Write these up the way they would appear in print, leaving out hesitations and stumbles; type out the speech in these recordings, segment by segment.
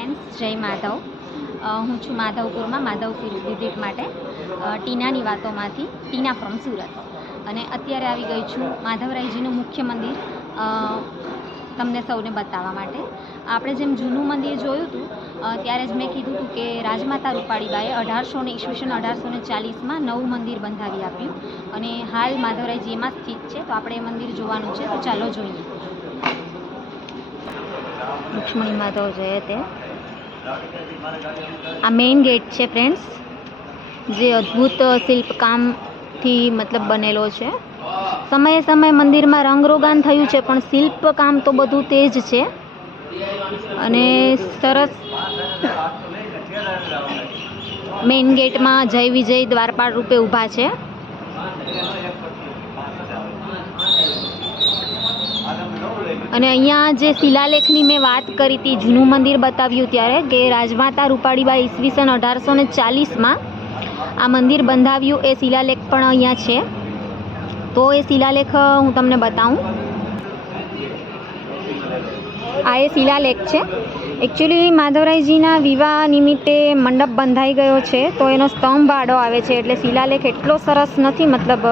Friends, જય માધવ. હું છું માધવપુરમાં માધવપુર વિઝિટ માટે ટીનાની વાતોમાંથી, ટીના ફ્રોમ સુરત. અને અત્યારે આવી ગઈ છું માધવરાયજીનું મુખ્ય મંદિર તમને સૌને બતાવવા માટે. આપણે જેમ જૂનું મંદિર જોયું હતું ત્યારે જ મેં કીધું હતું કે રાજમાતા રૂપાળીબાએ 1840માં નવું મંદિર બંધાવી આપ્યું અને હાલ માધવરાયજી એમાં સ્થિત છે. તો આપણે એ મંદિર જોવાનું છે, તો ચાલો જોઈએ. લક્ષ્મણી માધવ જય તે આ મેઇન ગેટ છે ફ્રેન્ડ્સ, જે અદ્ભુત શિલ્પકામથી મતલબ બનેલો છે. સમયે સમયે મંદિરમાં રંગરોગાન થયું છે, પણ શિલ્પકામ તો બધું તે જ છે અને સરસ. મેઇન ગેટમાં જય વિજય દ્વારપાળ રૂપે ઊભા છે. અને અહીંયા જે શિલાલેખની મેં વાત કરી હતી, જૂનું મંદિર બતાવ્યું ત્યારે, કે રાજમાતા રૂપાળીબાઈ ઈસવીસન 1840માં આ મંદિર બંધાવ્યું, એ શિલાલેખ પણ અહીંયા છે. તો એ શિલાલેખ હું તમને બતાવું. આ એ શિલાલેખ છે. એકચ્યુઅલી માધવરાયજીના વિવાહ નિમિત્તે મંડપ બંધાઈ ગયો છે, તો એનો સ્તંભ આડો આવે છે, એટલે શિલાલેખ એટલો સરસ નથી, મતલબ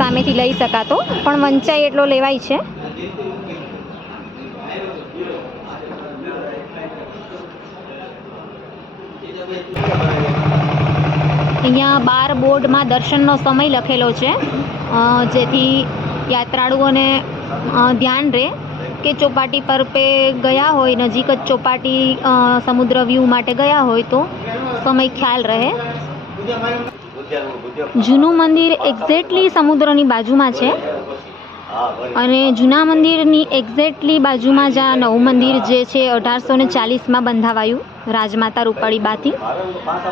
સામેથી લઈ શકાતો, પણ વંચાઈ એટલો લેવાય છે. અહીંયા 12 બોર્ડમાં દર્શનનો સમય લખેલો છે, જેથી યાત્રાળુઓને ધ્યાન રહે કે ચોપાટી પર ગયા હોય, નજીક જ ચોપાટી સમુદ્ર વ્યૂ માટે ગયા હોય તો સમય ખ્યાલ રહે. જૂનું મંદિર એક્ઝેક્ટલી સમુદ્રની બાજુમાં છે અને જૂના મંદિરની એક્ઝેક્ટલી બાજુમાં જ આ નવું મંદિર જે છે 1840માં બંધાવાયું રાજમાતા રૂપાળીબાથી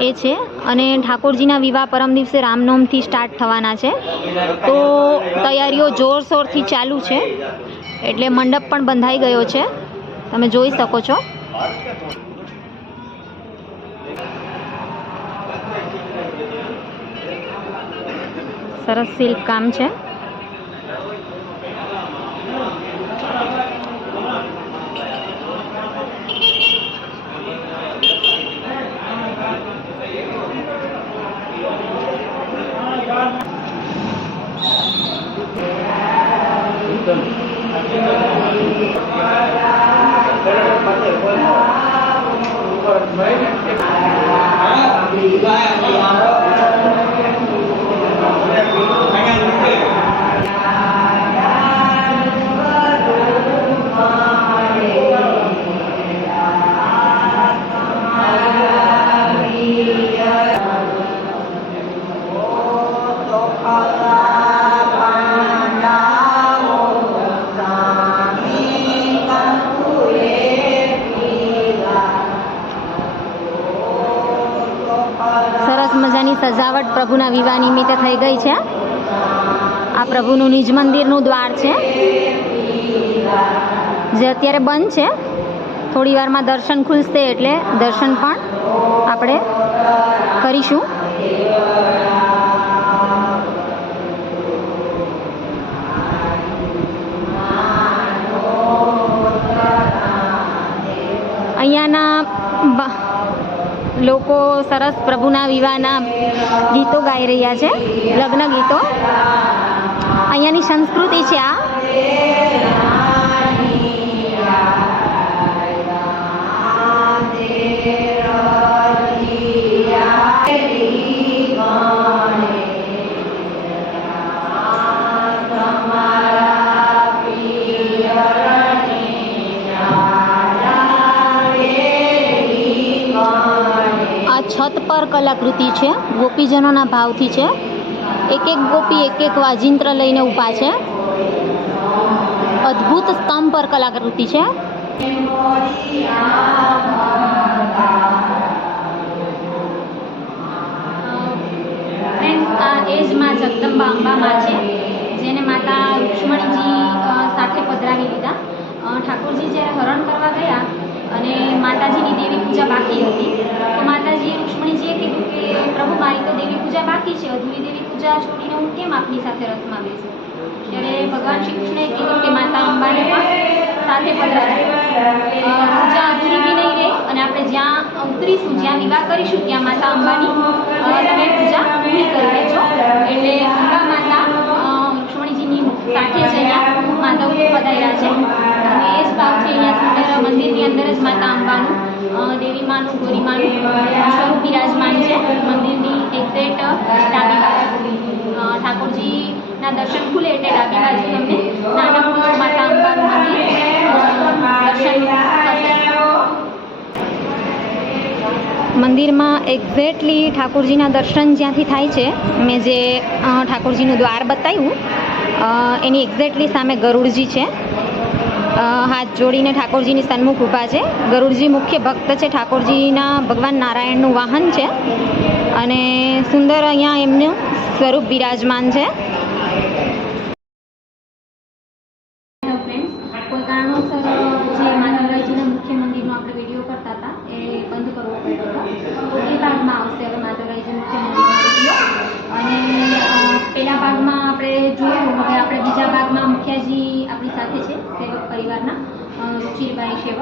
એ છે. અને ઠાકોરજીના વિવાહ પરમ દિવસે રામનવમથી સ્ટાર્ટ થવાના છે, તો તૈયારીઓ જોરશોરથી ચાલુ છે. એટલે મંડપ પણ બંધાઈ ગયો છે, તમે જોઈ શકો છો. સરસ શિલ્પકામ છે. મજાની સજાવટ પ્રભુના વિવાહ નિમિત્તે થઈ ગઈ છે. આ પ્રભુનું નિજ મંદિરનું દ્વાર છે, જે અત્યારે બંધ છે. થોડી વારમાં દર્શન ખુલશે એટલે દર્શન પણ આપણે કરીશું. અહીંયાના લોકો સરસ પ્રભુના વિવાહના ગીતો ગાઈ રહ્યા છે, લગ્ન ગીતો. અહીંયાની સંસ્કૃતિ છે આ. છત પર કલાકૃતિ છે, ગોપીજનોના ભાવથી છે. એક એક ગોપી એક એક વાજિંત્ર લઈને ઊભા છે. અદ્ભુત સ્તંભ પર કલાકૃતિ છે. આ એ જ માં જગદંબા અંબામાં છે, જેને માતા રુક્ષ્મણીજી સાથે પધરાવી લીધા. ઠાકોરજી જ્યારે હરણ કરવા ગયા અને માતાજીની દેવી પૂજા બાકી હતી, તો માતાજીએ રુક્ષ્મણીજીએ કીધું કે પ્રભુ, મારી તો દેવી પૂજા બાકી છે, અધૂરી દેવી પૂજા છોડીને હું કેમ આપની સાથે રથમાં બેસું? ત્યારે ભગવાન શ્રી કૃષ્ણએ કીધું કે માતા અંબાને પણ સાથે પધરાવી, પૂજા અધૂરી બી નહીં રહે અને આપણે ઉતરીશું, જ્યાં વિવાહ કરીશું ત્યાં માતા અંબાની તમે પૂજા પૂરી કરી લેજો. એટલે અંબા માતા લક્ષ્મણજીની સાથે જ અહીંયા માધવ પધાર્યા છે અને એ જ ભાવથી અહીંયા સુંદર મંદિરની અંદર જ માતા અંબાનું દેવી માનું ગોરી માનું સ્વરૂપ બિરાજમાન છે. મંદિરની એક્ઝેક્ટ ડાબી બાજુ ઠાકોરજીના દર્શન ખુલે એટલે ડાબી બાજુ તમને નાનકડું માતા અંબાનું મંદિર દર્શન થશે. મંદિરમાં એક્ઝેક્ટલી ઠાકોરજીના દર્શન જ્યાંથી થાય છે, મેં જે ઠાકોરજીનું દ્વાર બતાવ્યું એની એક્ઝેક્ટલી સામે ગરુડજી છે. હાથ જોડીને ઠાકોરજીની સન્મુખ ઊભા છે. ગરુડજી મુખ્ય ભક્ત છે, ઠાકોરજીના ભગવાન નારાયણનું વાહન છે અને સુંદર અહીંયા એમનું સ્વરૂપ બિરાજમાન છે. કોઈ કારણોસર જે માધવરાયજીના મુખ્ય મંદિરનો આપણે વિડીયો કરતા હતા એ બંધ કરવો પડ્યો હતો, તો એ ભાગમાં આવશે હવે માધવરાયજી મુખ્ય મંદિરનો વિડીયો. અને પહેલા ભાગમાં આપણે જોયું, હવે આપણે બીજા ભાગમાં મુખિયાજી આપણી સાથે છે, સેવક પરિવારના રુચિરભાઈ સેવક.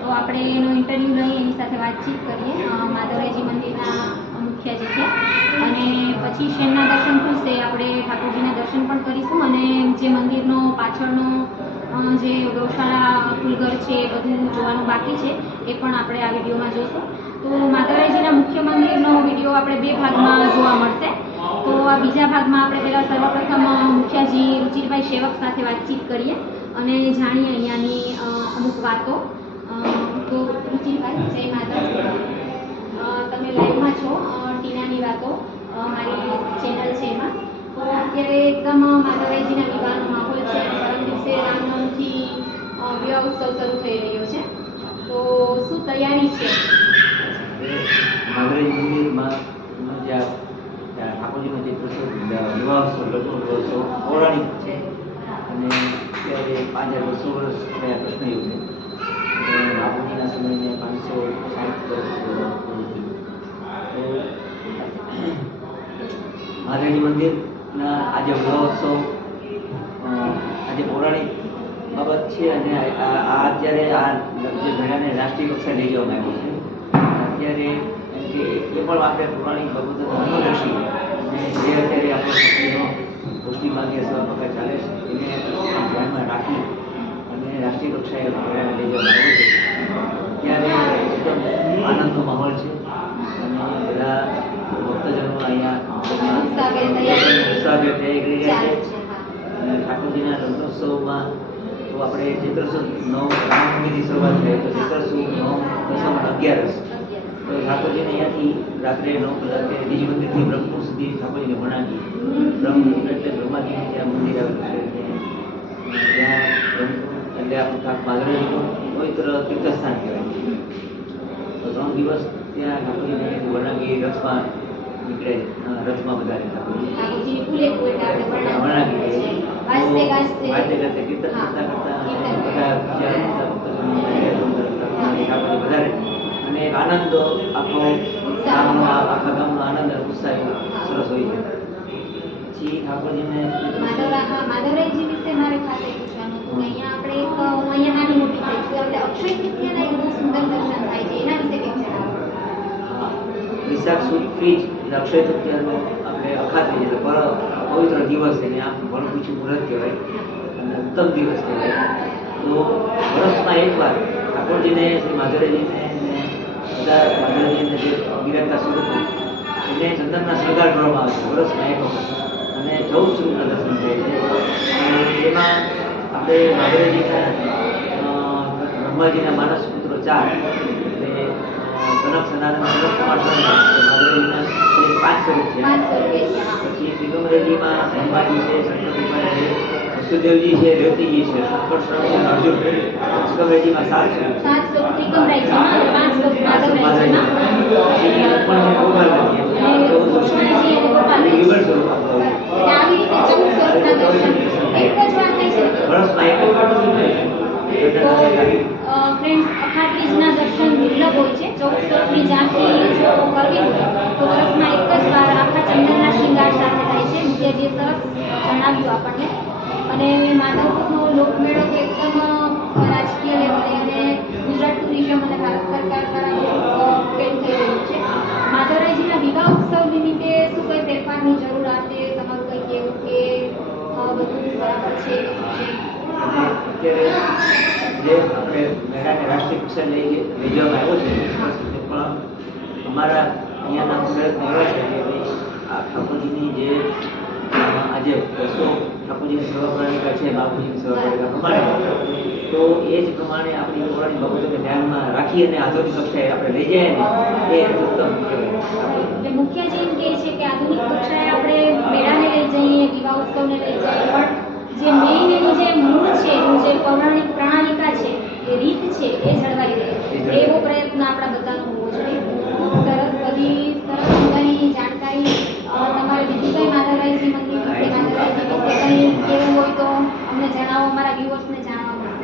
તો આપણે એનો ઇન્ટરવ્યૂ લઈ એની સાથે વાતચીત કરીએ. માધવરાયજી મંદિરના મુખિયાજી છે અને પછી શેનના દર્શન ખુલશે, આપણે ઠાકોરજીના દર્શન પણ કરીશું અને જે મંદિરનો પાછળનો જે ગૌશાળા ફૂલઘર છે એ બધું જોવાનું બાકી છે એ પણ આપણે આ વિડીયોમાં જોઈશું. તો માધવરાયજીના મુખ્ય મંદિરનો વિડીયો આપણે બે ભાગમાં જોવા મળશે. તો આ બીજા ભાગમાં આપણે પહેલાં સર્વપ્રથમ મુખિયાજી રુચિરભાઈ સેવક સાથે વાતચીત કરીએ અને જાણીએ અહીંયાની અમુક વાતો. તો રુચિરભાઈ, જય માધવ. તમે લાઈવમાં છો ટીનાની વાતો મારી ચેનલ છે એમાં. તો અત્યારે એકદમ માધવરાયજીના વિવાહનો માહોલ છે. પરમ દિવસે રામનવમીથી વિવાહ ઉત્સવ શરૂ થઈ રહ્યો છે, તો શું તૈયારી છે? માધવરાયજી મંદિરમાં ઠાકોરજીનો જે વિવાહ ઉત્સવ પૌરાણિક છે અને અત્યારે 5000 વર્ષ થયા કૃષ્ણયુગને ઠાકોરજીના સમયને 560 વર્ષ માધવરાયજી મંદિરના આજે વિવાહોત્સવ આજે પૌરાણિક બાબત છે અને અત્યારે આ જે મેળાને રાષ્ટ્રીય કક્ષાએ લઈ જવામાં આવ્યો છે. અત્યારે એ પણ આપણે પૌરાણિક બાબતો અનુલક્ષી અને જે અત્યારે આપણો શક્તિનો મુસ્લિમ માર્ગીય સેવા પ્રકાર ચાલે છે એને ધ્યાનમાં રાખી અને રાષ્ટ્રીય કક્ષાએ મેળાને લઈ જવામાં આવ્યો છે. ત્યારે એકદમ આનંદનો માહોલ છે અને બધા ભક્તજનો અહીંયા ઉત્સાહભેર થઈ રહ્યા છે. અને ઠાકોરજીના રમતોત્સવમાં તો આપણે ચૈત્ર સુદ 9 રામ નવમીની શરૂઆત થઈ તો ચૈત્ર સુદ 9 દસમ 11 તો ઠાકોરજીને અહીંયાથી રાત્રે 9 કલાકે બીજી મંદિરથી બ્રહ્મપુર સુધી ઠાકોરજીને ભણાવી. બ્રહ્મપુર એટલે બ્રહ્માજીનું ત્યાં મંદિર આવેલું છે, ત્યાં એટલે આપણું માધવરાયજીનું પવિત્ર તીર્થસ્થાન કહેવાય. તો 3 દિવસ ત્યાં ઠાકોરજીને ભણાવી રથમાં નીકળે, રથમાં વધારે ઠાકોરજી વધારે અને આનંદ આખો ગામનો આખા ગામનો આનંદ અને ઉત્સાહ સરસ હોય છે. પછી ઠાકોરજીને માધવરાયજી વિશે મારે ખાસ એ પૂછવાનું હતું કે અહીંયા આપણે એક અહીંયા નાની મોટી થઈ છે, એટલે અક્ષય તૃતીયાના બહુ સુંદર દર્શન થાય છે, એના વિશે કંઈક જણાવો. વિશાખ સુદ ત્રીજ અક્ષય તૃતીયાનો આપણે અખાત્રીજ એટલે પવિત્ર દિવસ એને આમ ભણપૂછું મુહૂર્ત કહેવાય અને ઉત્તમ દિવસ કહેવાય. તો વર્ષમાં એકવાર ઠાકોરજીને શ્રી માધવરાયજીને બધા માધવરાયજીને જે બિરાજતા સ્વરૂપો એને ચંદનના શૃંગાર કરવામાં આવે છે વર્ષમાં એક વખત અને 14 સ્વરૂપના દર્શન થાય છે. અને એમાં આપણે માધવરાયજીના બ્રહ્માજીના માનસ પુત્રો 4 એટલે જનક સનાતન સનત કુમાર માધવરાયજીના 5 સ્વરૂપ છે. પછી દિગંબરજીમાં બ્રહ્માજી છે, શંકરજી છે, વસુદેવજી છે, રેવતીજી છે, શંકર સ્વામી અર્જુન. દિગંબરજીમાં 7 સ્વરૂપ છે. ફ્રેન્ડ્સ, અખાત્રીજના દર્શન દુર્લભ હોય છે. 14 સ્વરૂપની ઝાંખી જો કરવી હોય તો વર્ષમાં એક જ વાર આખા ચંદનના શૃંગાર સાથે થાય છે. મુખ્યજીએ સરસ જણાવ્યું આપણને. અને માધવપુરનો લોકમેળો તો એકદમ રાજકીય લેવલે અને ગુજરાત ટુરિઝમ અને ભારત સરકાર દ્વારા આજે આપણે મેળાને રાષ્ટ્રીય કક્ષાએ લઈ જવામાં આવ્યો છે પણ અમારા અહીંયાના પ્રયત્ન એવા છે કે ભાઈ આ ઠાકોરજીની જે આજે વર્ષો ઠાકોરજીની સેવા પ્રણાલિકા છે બાપુજીની સેવા પ્રણાલિકા પ્રમાણે તો એ જ પ્રમાણે આપણી પૌરાણિક બાબતોને ધ્યાનમાં રાખી અને આધુનિક કક્ષાએ આપણે લઈ જઈએ ને એ ઉત્તમ કહેવાય. એટલે મુખ્યજી એમ કહે છે કે આધુનિક કક્ષાએ આપણે મેળાને લઈ જઈએ, વિવાહ ઉત્સવને લઈ જઈએ, પણ જે મેઇન એની જે મૂળ છે, એનું જે પૌરાણિક પ્રણાલિકા છે, એ રીત છે, એ જળવાઈ રહે એવો પ્રયત્ન આપણા બધાનો હોવો જોઈએ. સરસ બધી સરસ મજાની જાણકારી તમારે બીજી કઈ માધવરાયજી મંદિર વિશે, માધવરાયજી વિશે કંઈ કેવું હોય તો અમને જણાવો, અમારા વ્યુઅર્સને જાણવા મળશે.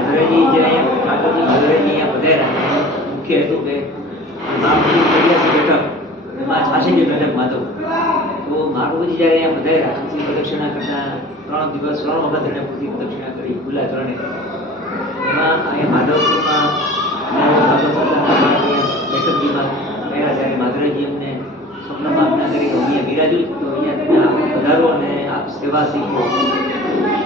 મધુરાઈની જે અહીંયા ઠાકોરજી મધુરાઈની અહીંયા પધાર્યા મુખ્ય હેતુ કે મહાપ્રભુ કૈલાસી બેઠક એમાં 86 બેઠક માધવ તો મહાપ્રભુજી જ્યારે અહીંયા પધાર્યા પછી પ્રદક્ષિણા કરતા 3 દિવસ 3 વખત એને પૂછી પ્રદક્ષિણા કરી ખુલ્લા ચરણે એમાં અહીંયા માધવપુરમાં બેઠકજીમાં ગયા ત્યારે માધવરાયજી અમને સ્વપ્નમાં આજ્ઞા કરી કે અહીંયા બિરાજુ તો અહીંયા તમે આપ પધારો અને આપ સેવા શીખો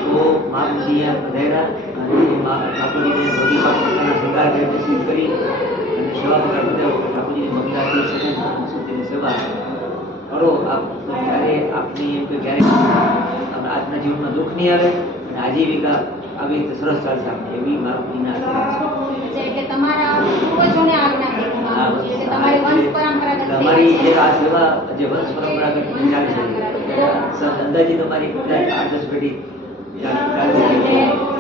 તો મહાપ્રભુજી અહીંયા પધાર્યા અને ઠાકોરજીને બધી પોતાના શૃંગાર દર્શન કરી અને સેવા કરવા બધા ઠાકોરજીની મંગલાથી સરસ્વતીની સેવા કરો આપ ત્યારે આપની એમ કે ક્યારેક આજના જીવનમાં દુઃખ નહીં આવે અને આજીવિકા આવી રીતે સરસ ચાલશે આપણે એવી મહાપ્રભુજીના આશીર્વાદ છે. એટલે તમારા પૂર્વજોને આજ્ઞા કરી એટલે તમારી વંશ પરંપરાગત તમારી જે આ સેવા જે વંશ પરંપરાગત ચાલે છે અંદાજી તમારી કદાચ 8-10 પેઢી એટલે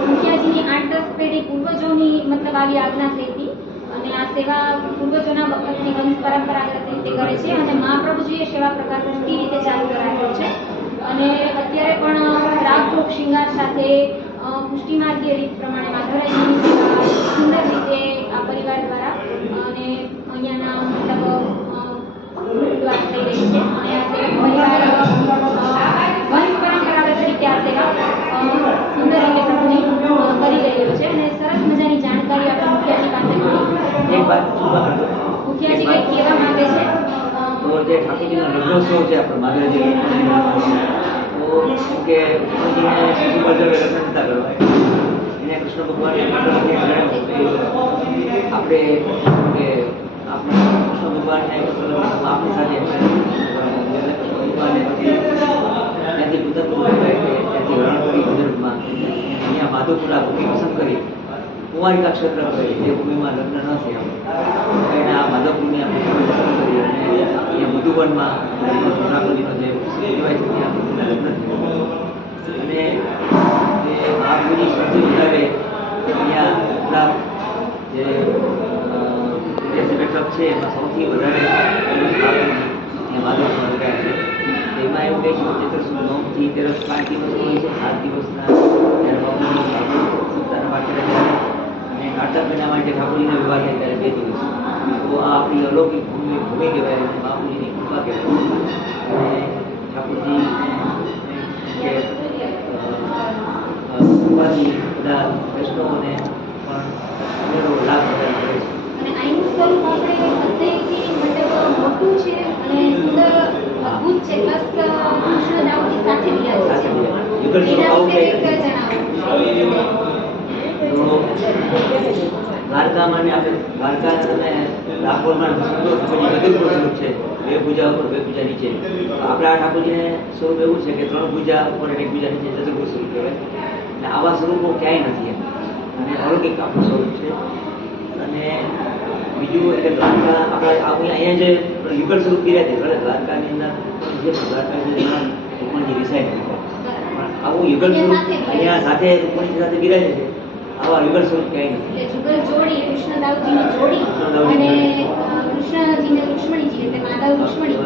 મુખિયાજીની 8-10 પેઢી પૂર્વજોની મતલબ આવી આજ્ઞા થઈ હતી અને આ સેવા પૂર્વજોના વખતની વંશ પરંપરાગત રીતે કરે છે અને મહાપ્રભુજીએ સેવા પ્રકાર દ્રષ્ટિ રીતે ચાલુ કરાવ્યો છે અને અત્યારે પણ રાગરૂપ શૃંગાર સાથે પુષ્ટિમાર્ગીય રીત પ્રમાણે માધવરાયજીની સેવા સુંદર રીતે આ પરિવાર દ્વારા અને અહીંયાના મતલબ વાત થઈ રહી છે અને આ સેવક પરિવાર વંશ પરંપરાગત રીતે આ સેવા સુંદર રીતે પ્રભુની કરી રહ્યો છે અને સરસ મજાની જાણકારી આપણે મુખિયાજી પાસે મળી. એક વાત મુખિયાજી કંઈક કહેવા માંગે છે તો જે ઠાકોરજીનો લગ્નોત્સવ છે આપણે માધવરાયજી તો કે ઠાકોરજીને શિશુપાલજીએ લગ્ન નતા કરવા એને કૃષ્ણ ભગવાને આપણે કે આપણે કૃષ્ણ ભગવાનને આપણી સાથે કૃષ્ણ ભગવાને પછી ત્યાંથી કુદરપુર ત્યાંથી હરણ કરી કુદરતમાં અહીંયા માધવપુરા ભૂમિ પસંદ કરી કુંવારિકા ક્ષેત્ર કરી એ ભૂમિમાં લગ્ન ન થયા એને આ માધવપુરની આપણે પસંદ કરી અને અહીંયા મધુવનમાં ઠાકોરજીનો જે કહેવાય છે ત્યાં લગ્ન થયું અને જે મહાપ્રભુજી સૌથી વધારે અહીંયા આપણા જે બેઠક છે એમાં સૌથી વધારે અહીંયા માધવપુર ગયા છે એમાં એવું કહે છે કે ચૈત્ર સુદ 9 થી 13 5 દિવસ હોય છે 7 દિવસના ત્યારે બાપુજી પોતાના માટે અને કારતક મહિના માટે ઠાકોરજીનો વિવાહ થાય ત્યારે 2 દિવસ તો આ આપણી અલૌકિક ભૂમિ કહેવાય અને બાપુજીની કૃપા કહેવાય અને ઠાકોરજી કૃપાથી બધા વૈષ્ણવોને પણ લાભ પ્રદાન કરે છે. અને આનું સ્વરૂપ આપણે અત્યારથી મતલબ મોટું છે અને સુંદર અદ્ભુત છે પ્લસ કૃષ્ણ દાઉદી સાથે બિરાજે છે એના વિશે કંઈક જણાવો. દ્વારકામાં ને આપણે દ્વારકા અને ડાકોરમાં ગદગપુર સ્વરૂપ છે 2 પૂજા ઉપર 2 પૂજા નીચે આપણે આ ઠાકોરજીને સ્વરૂપ એવું છે કે 3 પૂજા ઉપર અને 1 પૂજા નીચે ગદગપુર સ્વરૂપ કહેવાય અને આવા સ્વરૂપો ક્યાંય નથી અને અલૌકિક આપણું સ્વરૂપ છે અને બીજું એટલે દ્વારકા આપણે અહીંયા જે યુગલ સ્વરૂપ બિરાજે ભલે દ્વારકાની અંદર જે દ્વારકાની રૂકમણીજી રિસાઈડ પણ આવું યુગલ સ્વરૂપ અહીંયા સાથે રૂકમણીજી સાથે બિરાજે છે આવા યુગલ સ્વરૂપ ક્યાંય નથી. એટલે જુગલ જોડી કૃષ્ણ દાઉદીની જોડી અને કૃષ્ણજીને રુક્ષ્મણીજી એટલે માધવ રુક્ષ્મણી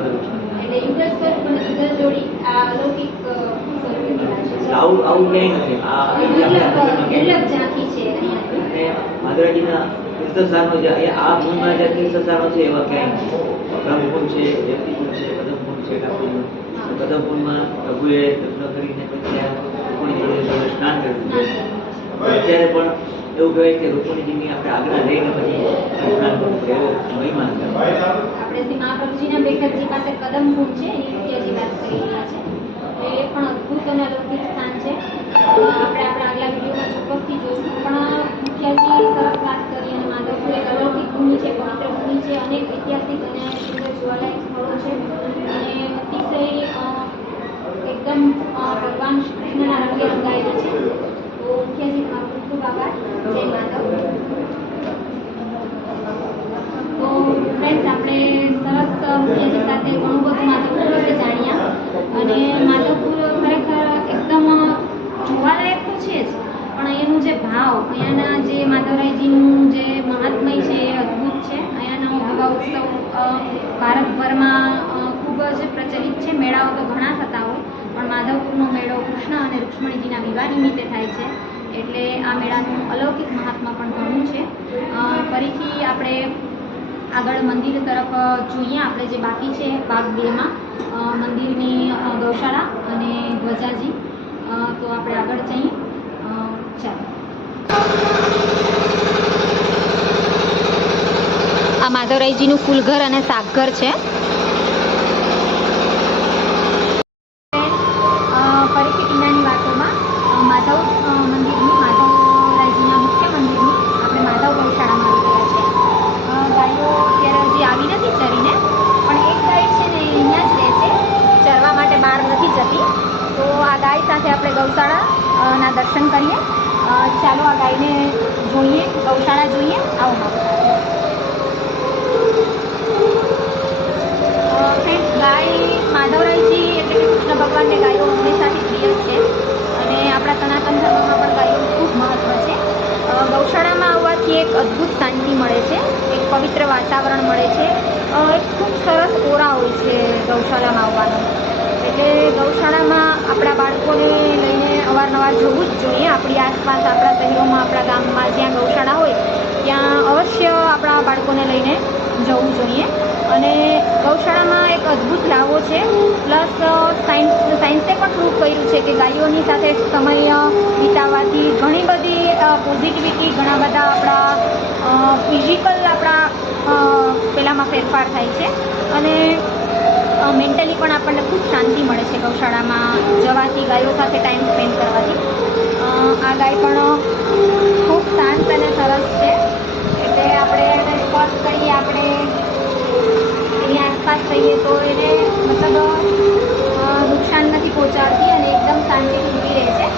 એટલે યુગલ સ્વરૂપ અને જુગલ જોડી આ અલૌકિક સ્વરૂપે બિરાજે છે. આવું ક્યાંય નથી. આ દુર્લભ ઝાંખી છે અહીંયા અને માધવરાયજીના તીર્થસ્થાનો જે અહીંયા આ ભૂમિમાં જે તીર્થસ્થાનો છે એવા ક્યાંય નથી. બ્રહ્મકુંડ છે, દેવતીકુંડ છે, કદમકુંડ છે ઠાકોરજીનું. કદમકુંડમાં પ્રભુએ લગ્ન કરીને પછી ત્યાં રૂકમણી જોડે સ્નાન કર્યું છે. અત્યારે પણ એવું કહેવાય કે રૂકમણીજીની આપણે આજ્ઞા લઈને પછી સ્નાન કરવું પડે એવો મહિમા છે. આપણે શ્રી મહાપ્રભુજીના બેઠકજી પાસે કદમકુંડ છે એની મુખ્યજી વાત કરી રહ્યા છે. એ પણ અદ્ભુત અને અલૌકિક સ્થાન છે. આપણે આપણા આગલા વિડીયોમાં ચોક્કસથી જોઈશું પણ મુખ્યજી સરસ વાત કરી અને માધવપુર એક અલૌકિક ભૂમિ છે, પવિત્ર ભૂમિ છે, અનેક ઐતિહાસિક અને સુંદર જોવાલાયક સ્થળો છે અને અતિશય એકદમ ભગવાન શ્રી કૃષ્ણના રંગે રંગાયેલી છે. તો મુખ્યજી તમારો ખૂબ ખૂબ આભાર. જય માધવ. તો ફ્રેન્ડ્સ, આપણે સરસ મુખ્યજી સાથે ઘણું બધું માધવપુર વિશે જાણ્યા અને માધવપુર ખરેખર એકદમ જોવાલાયક તો છે જ, પણ અહીંયાનું જે ભાવ, અહીંયાના જે માધવરાયજીનું જે મહાત્મય છે એ અદ્ભુત છે. અહીંયાનો હવા ઉત્સવ ભારતભરમાં ખૂબ જ પ્રચલિત છે. મેળાઓ તો ઘણા થતા હોય, પણ માધવપુરનો મેળો કૃષ્ણ અને રૂક્ષ્મણીજીના વિવાહ નિમિત્તે થાય છે, એટલે આ મેળાનું અલૌકિક મહાત્મા પણ ઘણું છે. ફરીથી આપણે આગળ મંદિર તરફ જોઈએ. આપણે જે બાકી છે ભાગ 2માં મંદિરની ગૌશાળા અને ધ્વજાજી, તો આપણે આગળ જઈએ. ચાલો. આ માધવરાયજીનું ફૂલઘર અને શાકઘર છે. ફરીથી ટીનાની વાતોમાં માધવ મંદિરની, માધવરાયજીના મુખ્ય મંદિરની આપણે માધવ ગૌશાળામાં આવી ગયા છે. ગાયો અત્યારે હજી આવી નથી ચરીને, પણ એક ગાય છે ને અહીંયા જ રહે છે, ચરવા માટે બહાર નથી જતી. તો આ ગાય સાથે આપણે ગૌશાળાના દર્શન કરીએ. ચાલો આ ગાયને જોઈએ, ગૌશાળા જોઈએ. આવો ફ્રેન્ડ્સ, ગાય માધવરાયજી એટલે કે કૃષ્ણ ભગવાનને ગાયો હંમેશાથી પ્રિય છે અને આપણા સનાતન ધર્મમાં પણ ગાયોનું ખૂબ મહત્ત્વ છે. ગૌશાળામાં આવવાથી એક અદ્ભુત શાંતિ મળે છે, એક પવિત્ર વાતાવરણ મળે છે, એક ખૂબ સરસ ઓરા હોય છે ગૌશાળામાં આવવાનો. એટલે ગૌશાળામાં આપણા બાળકોને લઈને અવારનવાર જવું જ જોઈએ. આપણી આસપાસ, આપણા શહેરોમાં, આપણા ગામમાં જ્યાં ગૌશાળા હોય ત્યાં અવશ્ય આપણા બાળકોને લઈને જવું જોઈએ. અને ગૌશાળામાં એક અદ્ભુત લાવો છે. પ્લસ સાયન્સે પણ પ્રૂવ કર્યું છે કે ગાયોની સાથે સમય વિતાવવાથી ઘણી બધી પોઝિટિવિટી, ઘણા બધા આપણા ફિઝિકલ પેલામાં ફેરફાર થાય છે અને મેન્ટલી પણ આપણને ખૂબ શાંતિ મળે છે ગૌશાળામાં જવાથી, ગાયો સાથે ટાઈમ સ્પેન્ડ કરવાથી. આ ગાય પણ ખૂબ શાંત અને સરસ છે, એટલે આપણે એને સ્પર્શ કરીએ, આપણે એની આસપાસ રહીએ તો એને મતલબ નુકસાન નથી પહોંચાડતી અને એકદમ શાંતિથી ઊભી રહે છે.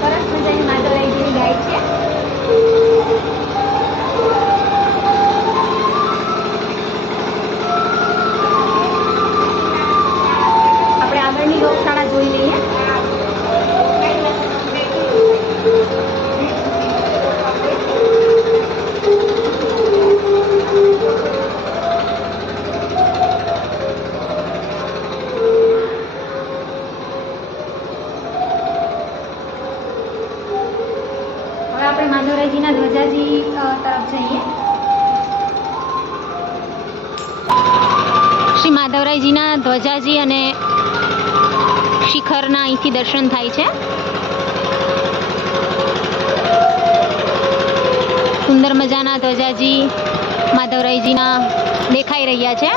સરસ મજાની માધવરાયજીની ગાય છે. આપણે આગળની ગૌશાળા જોઈ લઈએ. આપણે માધવરાયજીના ધ્વજાજી તરફ જઈએ. શ્રી માધવરાયજીના ધ્વજાજી અને શિખરના અહીંથી દર્શન થાય છે. સુંદર મજાના ધ્વજાજી માધવરાયજીના દેખાઈ રહ્યા છે.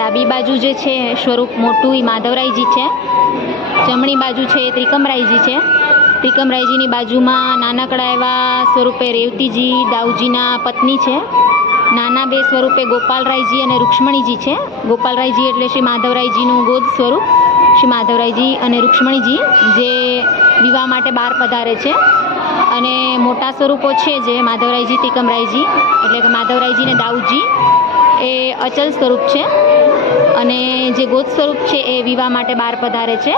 ડાબી બાજુ જે છે સ્વરૂપ મોટું એ માધવરાયજી છે, જમણી બાજુ છે એ ત્રિકમરાયજી છે. ત્રિકમરાયજીની બાજુમાં નાનકડા એવા સ્વરૂપે રેવતીજી દાઉજીના પત્ની છે. નાના બે સ્વરૂપે ગોપાલરાયજી અને રૂક્ષ્મણીજી છે. ગોપાલરાયજી એટલે શ્રી માધવરાયજીનું ગોદ સ્વરૂપ, શ્રી માધવરાયજી અને રૂક્ષ્મણીજી જે વિવાહ માટે બહાર પધારે છે. અને મોટા સ્વરૂપો છે જે માધવરાયજી તિકમરાયજી એટલે કે માધવરાયજી ને દાઉદજી એ અચલ સ્વરૂપ છે, અને જે ગોત સ્વરૂપ છે એ વિવાહ માટે બહાર પધારે છે.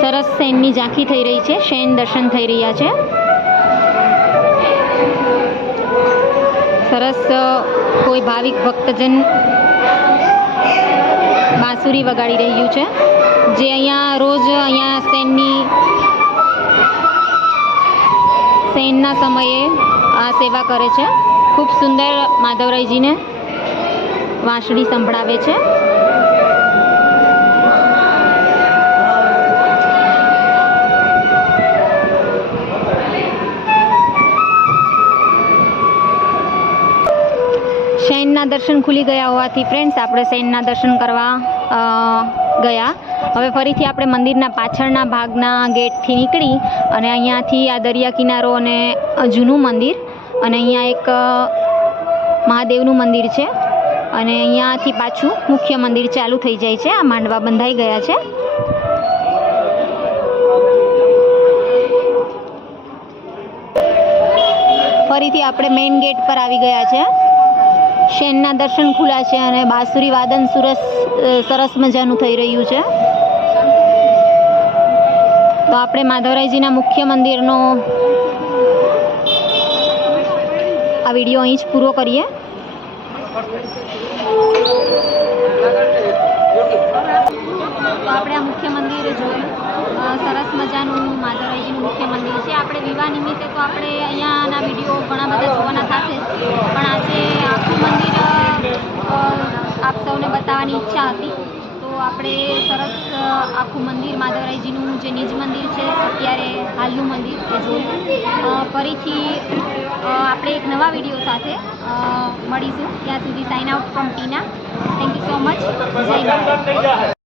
સરસ શેનની ઝાંખી થઈ રહી છે, શેન દર્શન થઈ રહ્યા છે. સરસ કોઈ ભાવિક ભક્તજન બાંસુરી વગાડી રહ્યું છે, જે અહીંયા રોજ અહીંયા શેનના સમયે આ સેવા કરે છે. ખૂબ સુંદર માધવરાયજીને વાંસળી સંભળાવે છે. શેનના દર્શન ખુલી ગયા હોવાથી ફ્રેન્ડ્સ આપણે શેનના દર્શન કરવા ગયા. હવે ફરીથી આપણે મંદિરના પાછળના ભાગના ગેટથી નીકળી અને અહીંયાથી આ દરિયા કિનારો અને જૂનું મંદિર અને અહીંયા એક મહાદેવનું મંદિર છે, અને અહીંયાથી પાછું મુખ્ય મંદિર ચાલુ થઈ જાય છે. આ માંડવા બંધાઈ ગયા છે. ફરીથી આપણે મેઇન ગેટ પર આવી ગયા છે. શેનના દર્શન ખુલ્યા છે અને બાંસુરી વાદન સરસ મજાનું થઈ રહ્યું છે. તો આપણે માધવરાયજીના મુખ્ય મંદિરનો આ વિડીયો અહીં જ પૂરો કરીએ. તો આપણે આ મુખ્ય મંદિર જોયું, સરસ મજાનું માધવરાયજીનું મુખ્ય મંદિર છે. આપણે વિવાહ નિમિત્તે તો આપણે અહીંયાના વિડીયો ઘણા બધા જોવાના થશે, પણ આજે આખું મંદિર આપ સૌને બતાવવાની ઈચ્છા હતી. તો આપણે સરસ આખું મંદિર માધવરાયજીનું જે નિજ મંદિર છે અત્યારે હાલનું મંદિર એ જોયું. ફરીથી આપણે એક નવા વિડીયો સાથે મળીશું. ત્યાં સુધી sign out from Tina. Thank you so much. જય હિન્દ.